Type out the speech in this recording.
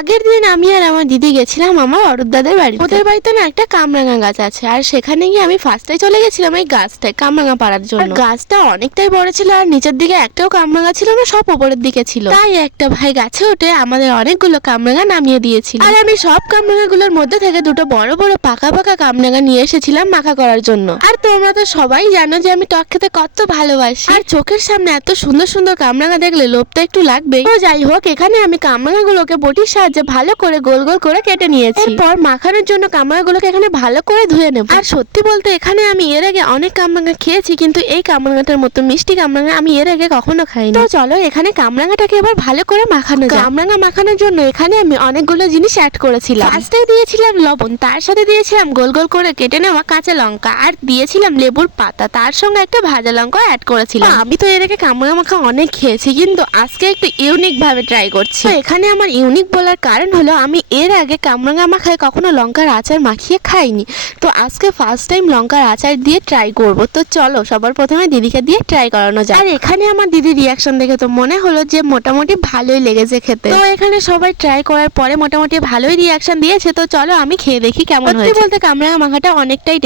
আগের দিন আমি আর আমার দিদি গেছিলাম আমার অরুদ্দাদের বাড়ি। ওদের বাড়িতে না একটা কামরাঙা গাছ আছে, আর সেখানে গিয়ে আমি ফার্স্টে চলে গেছিলাম এই গাছটায় কামরাঙা পাড়ার জন্য। গাছটা অনেকটাই বড় ছিল, আর নিচের দিকে একটাও কামরাঙা ছিল না, সব উপরের দিকে ছিল। তাই একটা ভাই গাছে উঠে আমাদের অনেকগুলো কামরাঙা নামিয়ে দিয়েছিল, আর আমি সব কামরাঙা গুলোর মধ্যে থেকে দুটো বড় বড় পাকা পাকা কামরাঙা নিয়ে এসেছিলাম মাখা করার জন্য। আর তোমরা তো সবাই জানো যে আমি টক খেতে কত ভালোবাসি, আর চোখের সামনে এত সুন্দর সুন্দর কামরাঙা দেখলে লোভটা একটু লাগবেই। তো যাই হোক, এখানে আমি কামরাঙা গুলোকে বটির সাহায্যে ভালো করে গোল গোল করে কেটে নিয়েছি। এরপর মাখানোর জন্য কামরাঙা গুলোকে এখানে ভালো করে ধুয়ে নেব। আর সত্যি বলতে এখানে আমি এর আগে অনেক কামরাঙা খেয়েছি, কিন্তু এই কামরাঙাটার মতো মিষ্টি কামরাঙা আমি এর আগে কখনো খাইনি। তো চলো এখানে কামরাঙাটাকে এবার ভালো করে মাখানো যায়। কামরাঙা মাখানোর জন্য এখানে আমি অনেকগুলো জিনিস অ্যাড করেছিলাম। ফার্স্টে দিয়েছিলাম লবণ, তার সাথে দিয়েছিলাম গোল গোল করে কেটে নেওয়া কাঁচা লঙ্কা, আর দিয়েছিলাম লেবুর পাতা, তার সঙ্গে একটা ভাজা লঙ্কা অ্যাড করেছিলাম। আমি তো এর আগে কামরাঙা মাখা অনেক খেয়েছি, কিন্তু আজকে একটু ইউনিক ভাবে ট্রাই করছি। তো এখানে আমার ইউনিক বলার কারণ হলো আমি এর আগে কামরাঙা মাখায় কখনো লঙ্কার আচার মাখিয়ে খাইনি, তো আজকে ফার্স্ট টাইম লঙ্কার আচার দিয়ে ট্রাই করব। তো চলো সবার প্রথমে দিদিকে দিয়ে ট্রাই করানো যায়। আর এখানে আমার দিদির রিয়াকশন দেখে তো মনে হলো যে মোটামুটি ভালোই লেগেছে খেতে। তো এখানে সবাই ট্রাই করার পরে মোটামুটি ভালোই রিয়াকশন দিয়েছে। তো চলো আমি খেয়ে দেখি কেমন হয়েছে। বলতে কামরাঙা মাখাটা অনেকটাই